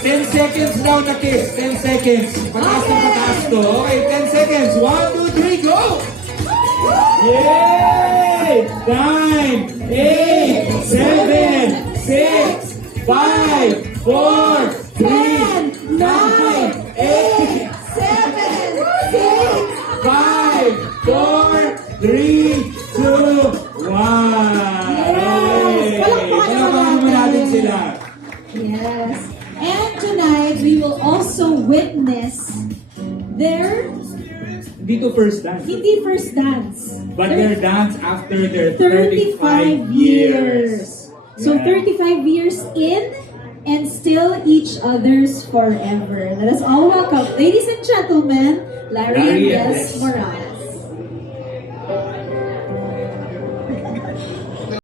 10 seconds daw na kiss. 10 seconds. Pataas na pataas to. Okay, 10 seconds. 1, 2, 3, go! Yay! 9, 8, 7, 6, 5, 4, 3, 9, 8, 7, 6, 5, 4, 3, 2, 1. Palakpakan naman natin sila. Yes. And tonight, we will also witness their, Hindi to first dance. hindi first dance, But their dance after their 35 years. So Yeah. 35 years in and still each other's forever. Let us all welcome, ladies and gentlemen, Larry and Larry and Des Des. Morales.